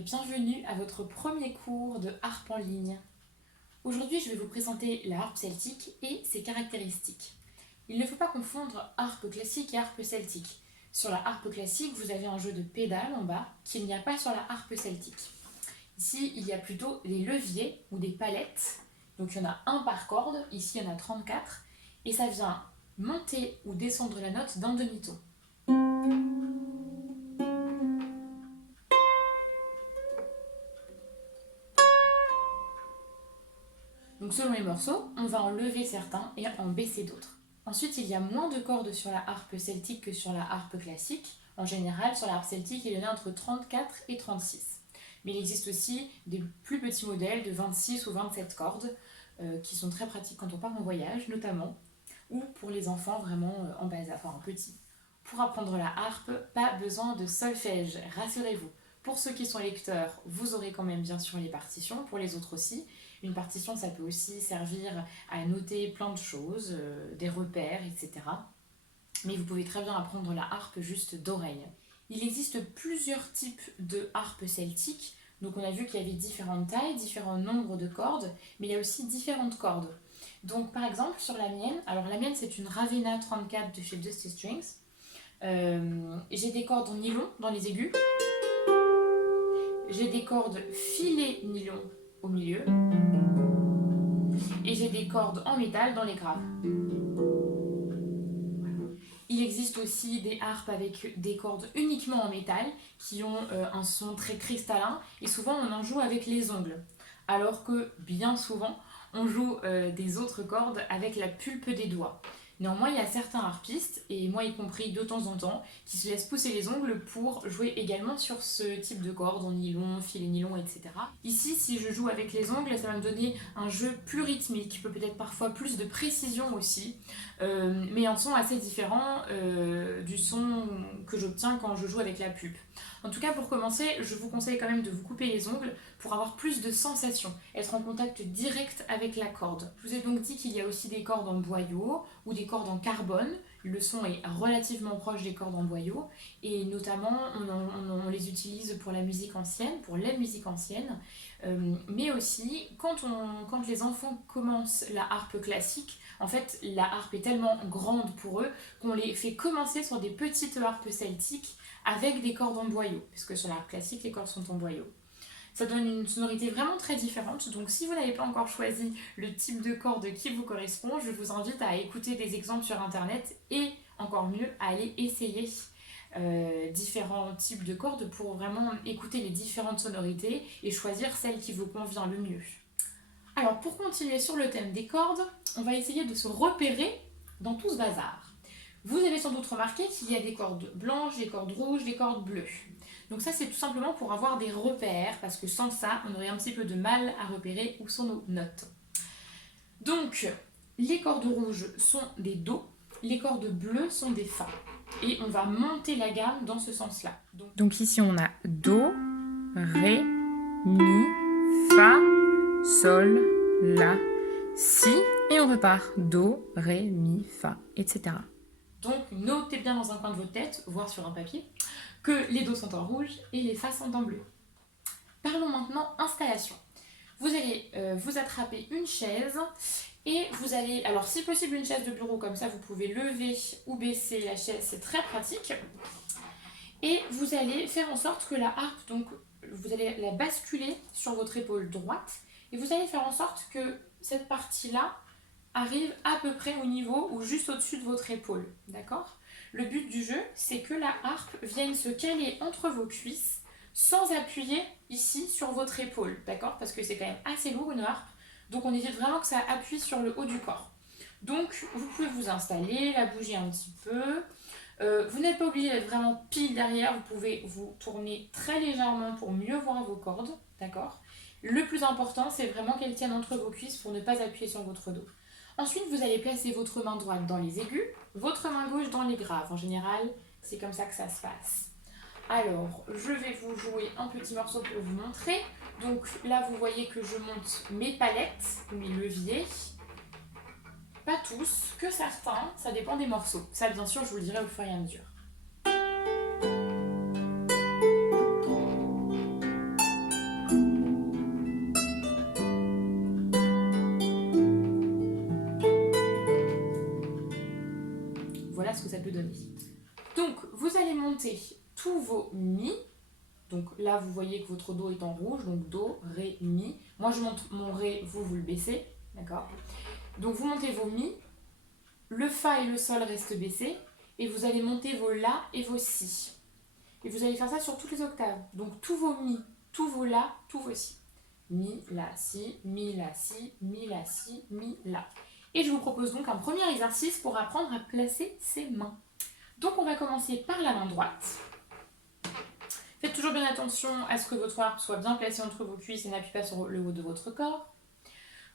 et bienvenue à votre premier cours de harpe en ligne. Aujourd'hui, je vais vous présenter la harpe celtique et ses caractéristiques. Il ne faut pas confondre harpe classique et harpe celtique. Sur la harpe classique, vous avez un jeu de pédales en bas qu'il n'y a pas sur la harpe celtique. Ici, il y a plutôt des leviers ou des palettes. Donc il y en a un par corde, ici il y en a 34, et ça vient monter ou descendre la note d'un demi-ton. Donc selon les morceaux, on va en lever certains et en baisser d'autres. Ensuite, il y a moins de cordes sur la harpe celtique que sur la harpe classique. En général, sur la harpe celtique, il y en a entre 34 et 36. Mais il existe aussi des plus petits modèles de 26 ou 27 cordes qui sont très pratiques quand on part en voyage, notamment, ou pour les enfants vraiment en bas âge, enfin petits. Pour apprendre la harpe, pas besoin de solfège, rassurez-vous. Pour ceux qui sont lecteurs, vous aurez quand même bien sûr les partitions, pour les autres aussi. Une partition, ça peut aussi servir à noter plein de choses, des repères, etc. Mais vous pouvez très bien apprendre la harpe juste d'oreille. Il existe plusieurs types de harpe celtique. Donc on a vu qu'il y avait différentes tailles, différents nombres de cordes, mais il y a aussi différentes cordes. Donc par exemple sur la mienne, alors la mienne c'est une Ravenna 34 de chez Dusty Strings. J'ai des cordes en nylon dans les aigus. J'ai des cordes filet nylon au milieu. Et j'ai des cordes en métal dans les graves. Il existe aussi des harpes avec des cordes uniquement en métal qui ont un son très cristallin et souvent on en joue avec les ongles. Alors que bien souvent on joue des autres cordes avec la pulpe des doigts. Néanmoins, il y a certains harpistes, et moi y compris de temps en temps, qui se laissent pousser les ongles pour jouer également sur ce type de cordes en nylon, filet nylon, etc. Ici, si je joue avec les ongles, ça va me donner un jeu plus rythmique, peut-être parfois plus de précision aussi, mais un son assez différent du son que j'obtiens quand je joue avec la pulpe. En tout cas, pour commencer, je vous conseille quand même de vous couper les ongles pour avoir plus de sensations, être en contact direct avec la corde. Je vous ai donc dit qu'il y a aussi des cordes en boyau ou des cordes en carbone. Le son est relativement proche des cordes en boyau et notamment on les utilise pour la musique ancienne, pour la musique ancienne, mais aussi quand les enfants commencent la harpe classique, en fait la harpe est tellement grande pour eux qu'on les fait commencer sur des petites harpes celtiques avec des cordes en boyau, puisque sur la harpe classique les cordes sont en boyau. Ça donne une sonorité vraiment très différente, donc si vous n'avez pas encore choisi le type de corde qui vous correspond, je vous invite à écouter des exemples sur internet et encore mieux à aller essayer différents types de cordes pour vraiment écouter les différentes sonorités et choisir celle qui vous convient le mieux. Alors pour continuer sur le thème des cordes, on va essayer de se repérer dans tout ce bazar. Vous avez sans doute remarqué qu'il y a des cordes blanches, des cordes rouges, des cordes bleues. Donc ça c'est tout simplement pour avoir des repères, parce que sans ça on aurait un petit peu de mal à repérer où sont nos notes. Donc les cordes rouges sont des Do, les cordes bleues sont des Fa. Et on va monter la gamme dans ce sens-là. Donc ici on a Do, Ré, Mi, Fa, Sol, La, Si, et on repart Do, Ré, Mi, Fa, etc. Donc notez bien dans un coin de votre tête, voire sur un papier, que les Do sont en rouge et les Fa sont en bleu. Parlons maintenant installation. Vous allez vous attraper une chaise et vous allez, alors si possible une chaise de bureau, comme ça vous pouvez lever ou baisser la chaise, c'est très pratique. Et vous allez faire en sorte que la harpe, donc vous allez la basculer sur votre épaule droite et vous allez faire en sorte que cette partie-là arrive à peu près au niveau ou juste au-dessus de votre épaule, d'accord ? Le but du jeu, c'est que la harpe vienne se caler entre vos cuisses sans appuyer ici sur votre épaule, d'accord ? Parce que c'est quand même assez lourd une harpe, donc on évite vraiment que ça appuie sur le haut du corps. Donc vous pouvez vous installer, la bouger un petit peu. Vous n'êtes pas obligé d'être vraiment pile derrière, vous pouvez vous tourner très légèrement pour mieux voir vos cordes, d'accord ? Le plus important, c'est vraiment qu'elles tiennent entre vos cuisses pour ne pas appuyer sur votre dos. Ensuite, vous allez placer votre main droite dans les aigus, votre main gauche dans les graves. En général, c'est comme ça que ça se passe. Alors, je vais vous jouer un petit morceau pour vous montrer. Donc là, vous voyez que je monte mes palettes, mes leviers. Pas tous, que certains, ça dépend des morceaux. Ça, bien sûr, je vous le dirai au fur et à mesure. voilà ce que ça peut donner. Donc, vous allez monter tous vos mi. Donc là, vous voyez que votre do est en rouge, donc do, ré, mi. Moi, je monte mon ré, vous le baissez, d'accord? Donc, vous montez vos mi, le fa et le sol restent baissés, et vous allez monter vos la et vos si. Et vous allez faire ça sur toutes les octaves. Donc, tous vos mi, tous vos la, tous vos si. Mi, la, si, mi, la, si, mi, la, si, mi, la. Et je vous propose donc un premier exercice pour apprendre à placer ses mains. Donc, on va commencer par la main droite. Faites toujours bien attention à ce que votre harpe soit bien placée entre vos cuisses et n'appuie pas sur le haut de votre corps.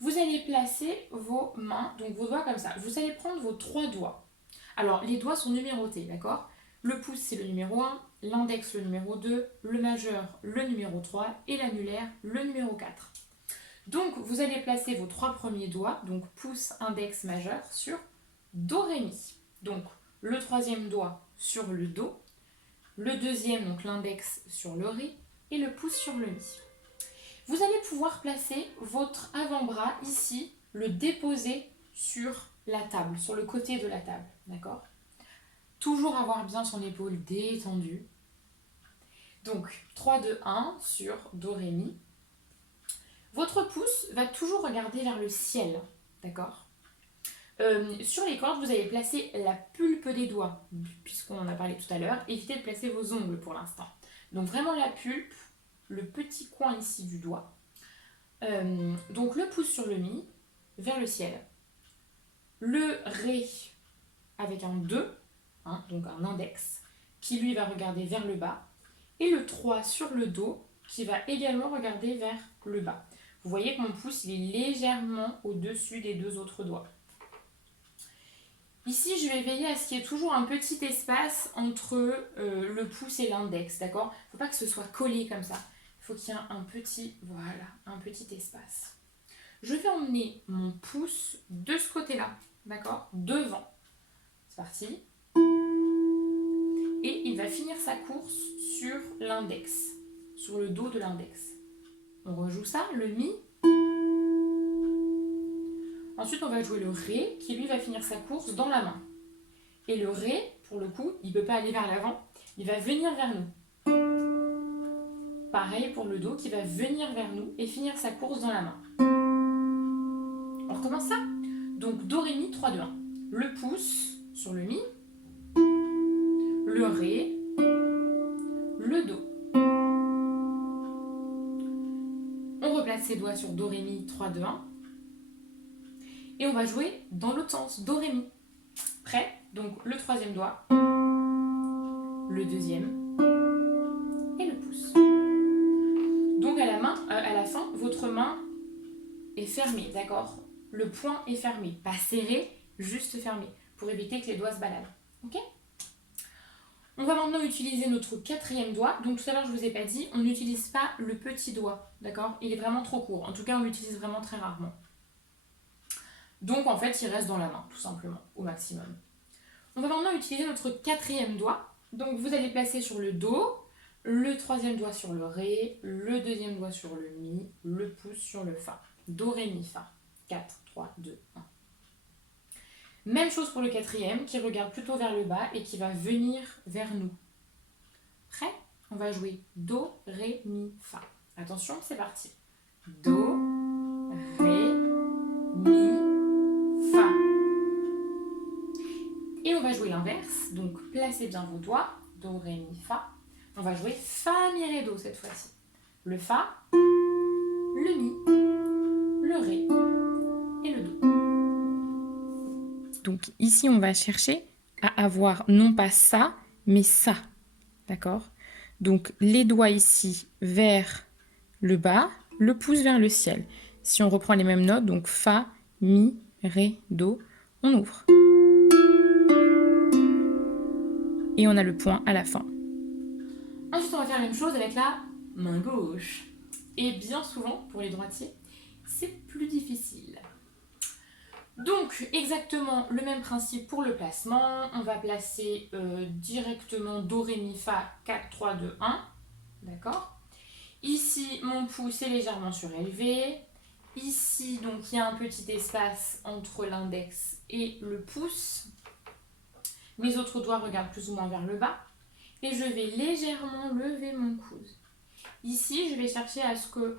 Vous allez placer vos mains, donc vos doigts comme ça. Vous allez prendre vos 3 doigts. Alors, les doigts sont numérotés, d'accord? Le pouce, c'est le numéro 1, l'index, le numéro 2, le majeur, le numéro 3 et l'annulaire, le numéro 4. Donc, vous allez placer vos 3 premiers doigts, donc pouce, index, majeur, sur do, ré, mi. Donc, le 3e doigt sur le do, le 2e, donc l'index, sur le ré et le pouce sur le mi. Vous allez pouvoir placer votre avant-bras ici, le déposer sur la table, sur le côté de la table, d'accord? Toujours avoir bien son épaule détendue. Donc, 3, 2, 1 sur do, ré, mi. Votre pouce va toujours regarder vers le ciel, d'accord? Sur les cordes, vous allez placer la pulpe des doigts, puisqu'on en a parlé tout à l'heure. Évitez de placer vos ongles pour l'instant. Donc vraiment la pulpe, le petit coin ici du doigt. Donc le pouce sur le mi, vers le ciel. Le ré avec un 2, hein, donc un index, qui lui va regarder vers le bas. Et le 3 sur le do, qui va également regarder vers le bas. Vous voyez que mon pouce il est légèrement au-dessus des 2 autres doigts. Ici, je vais veiller à ce qu'il y ait toujours un petit espace entre le pouce et l'index, d'accord? Il ne faut pas que ce soit collé comme ça. Il faut qu'il y ait un petit espace. Je vais emmener mon pouce de ce côté-là, d'accord? Devant. C'est parti. Et il va finir sa course sur l'index, sur le dos de l'index. On rejoue ça, le mi. Ensuite, on va jouer le ré, qui lui va finir sa course dans la main. Et le ré, pour le coup, il ne peut pas aller vers l'avant, il va venir vers nous. Pareil pour le do, qui va venir vers nous et finir sa course dans la main. On recommence ça. Donc, do, ré, mi, 3, 2, 1. Le pouce sur le mi, le ré, le do. On replace ses doigts sur do, ré, mi, 3, 2, 1. Et on va jouer dans l'autre sens, do, ré, mi. Prêt? Donc le 3e doigt, le 2e et le pouce. Donc à la fin, votre main est fermée, d'accord? Le poing est fermé, pas serré, juste fermé, pour éviter que les doigts se baladent. Ok? On va maintenant utiliser notre 4e doigt. Donc tout à l'heure, je ne vous ai pas dit, on n'utilise pas le petit doigt, d'accord? Il est vraiment trop court. En tout cas, on l'utilise vraiment très rarement. Donc en fait, il reste dans la main, tout simplement, au maximum. On va maintenant utiliser notre 4e doigt. Donc vous allez placer sur le do, le 3e doigt sur le ré, le 2e doigt sur le mi, le pouce sur le fa. Do, ré, mi, fa. 4, 3, 2, 1. Même chose pour le 4e qui regarde plutôt vers le bas et qui va venir vers nous. Prêt? On va jouer do, ré, mi, fa. Attention, c'est parti. Do, ré, mi, fa. Et on va jouer l'inverse, donc placez bien vos doigts, do, ré, mi, fa. On va jouer fa, mi, ré, do cette fois-ci. Le fa, le mi, le ré et le do. Donc ici, on va chercher à avoir non pas ça, mais ça. D'accord? Donc les doigts ici vers le bas, le pouce vers le ciel. Si on reprend les mêmes notes, donc fa, mi, ré, do, on ouvre. Et on a le point à la fin. Ensuite, on va faire la même chose avec la main gauche. Et bien souvent, pour les droitiers, c'est plus difficile. Donc, exactement le même principe pour le placement. On va placer directement do, ré, mi, fa, 4, 3, 2, 1. D'accord? Ici, mon pouce est légèrement surélevé. Ici, donc, il y a un petit espace entre l'index et le pouce. Mes autres doigts regardent plus ou moins vers le bas. Et je vais légèrement lever mon coude. Ici, je vais chercher à ce que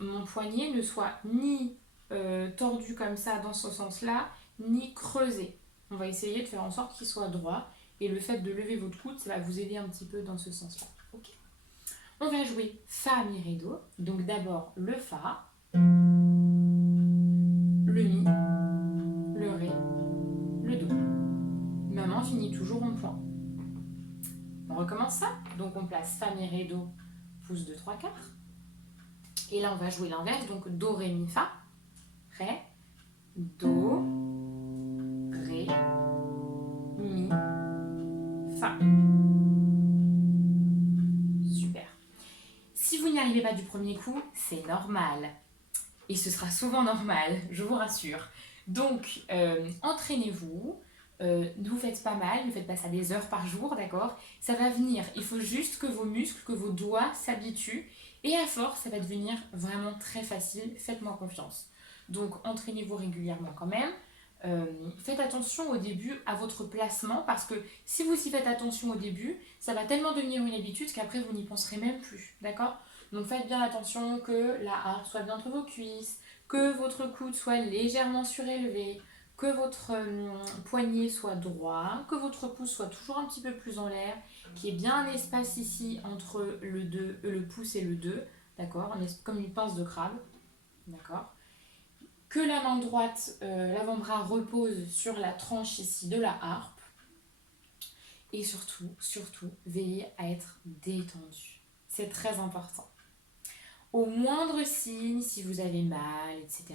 mon poignet ne soit ni tordu comme ça dans ce sens-là, ni creusé. On va essayer de faire en sorte qu'il soit droit. Et le fait de lever votre coude, ça va vous aider un petit peu dans ce sens-là. Okay. On va jouer Fa, Mi, Ré, Do. Donc d'abord le Fa, le Mi, le Ré, le Do. Ma main finit toujours en point. On recommence ça. Donc on place Fa, Mi, Ré, Do, pouce 2, 3, 4. Et là on va jouer l'inverse. Donc Do, Ré, Mi, Fa, Ré, Do, Ré, Mi, Fa. Super. Si vous n'y arrivez pas du premier coup, c'est normal. Et ce sera souvent normal, je vous rassure. Donc, entraînez-vous. Ne vous faites pas mal, ne faites pas ça des heures par jour, d'accord? Ça va venir. Il faut juste que vos muscles, que vos doigts s'habituent. Et à force, ça va devenir vraiment très facile. Faites-moi confiance. Donc, entraînez-vous régulièrement quand même. Faites attention au début à votre placement parce que si vous y faites attention au début, ça va tellement devenir une habitude qu'après vous n'y penserez même plus, d'accord? Donc faites bien attention que la harpe soit bien entre vos cuisses, que votre coude soit légèrement surélevé, que votre poignet soit droit, que votre pouce soit toujours un petit peu plus en l'air, qu'il y ait bien un espace ici entre le pouce et le 2, d'accord? Comme une pince de crabe, d'accord? Que la main droite, l'avant-bras repose sur la tranche ici de la harpe. Et surtout, veillez à être détendu. C'est très important. Au moindre signe, si vous avez mal, etc.,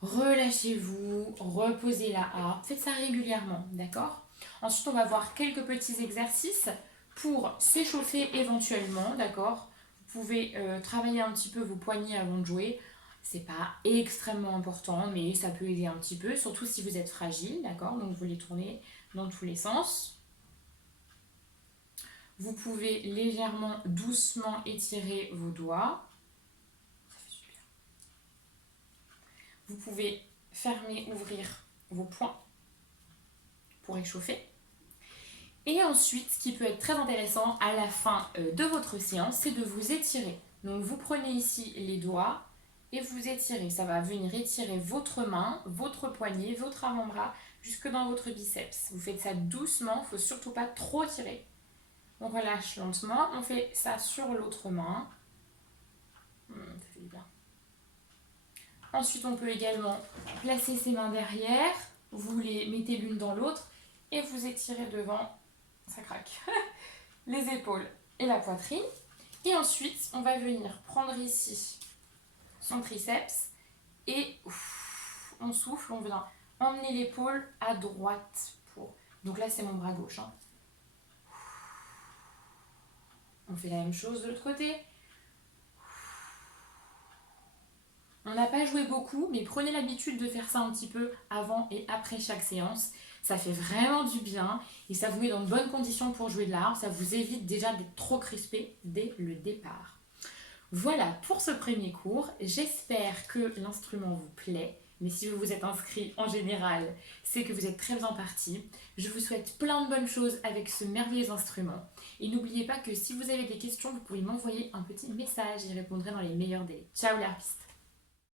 relâchez-vous, reposez la harpe. Faites ça régulièrement, d'accord? Ensuite, on va voir quelques petits exercices pour s'échauffer éventuellement, d'accord? Vous pouvez travailler un petit peu vos poignets avant de jouer. C'est pas extrêmement important, mais ça peut aider un petit peu, surtout si vous êtes fragile, d'accord? Donc vous les tournez dans tous les sens. Vous pouvez légèrement, doucement étirer vos doigts. Ça fait super. Vous pouvez fermer, ouvrir vos poings pour échauffer. Et ensuite, ce qui peut être très intéressant à la fin de votre séance, c'est de vous étirer. Donc vous prenez ici les doigts et vous étirez. Ça va venir étirer votre main, votre poignet, votre avant-bras jusque dans votre biceps. Vous faites ça doucement, il ne faut surtout pas trop tirer. On relâche lentement, on fait ça sur l'autre main. Ça fait du bien. Ensuite, on peut également placer ses mains derrière. Vous les mettez l'une dans l'autre et vous étirez devant. Ça craque. Les épaules et la poitrine. Et ensuite, on va venir prendre ici son triceps et on souffle, on vient emmener l'épaule à droite. Donc là, c'est mon bras gauche. Hein. On fait la même chose de l'autre côté. On n'a pas joué beaucoup, mais prenez l'habitude de faire ça un petit peu avant et après chaque séance. Ça fait vraiment du bien et ça vous met dans de bonnes conditions pour jouer de l'art. Ça vous évite déjà d'être trop crispé dès le départ. Voilà pour ce premier cours. J'espère que l'instrument vous plaît. Mais si vous vous êtes inscrit en général, c'est que vous êtes très bien parti. Je vous souhaite plein de bonnes choses avec ce merveilleux instrument. Et n'oubliez pas que si vous avez des questions, vous pouvez m'envoyer un petit message. J'y répondrai dans les meilleurs délais. Ciao les harpistes!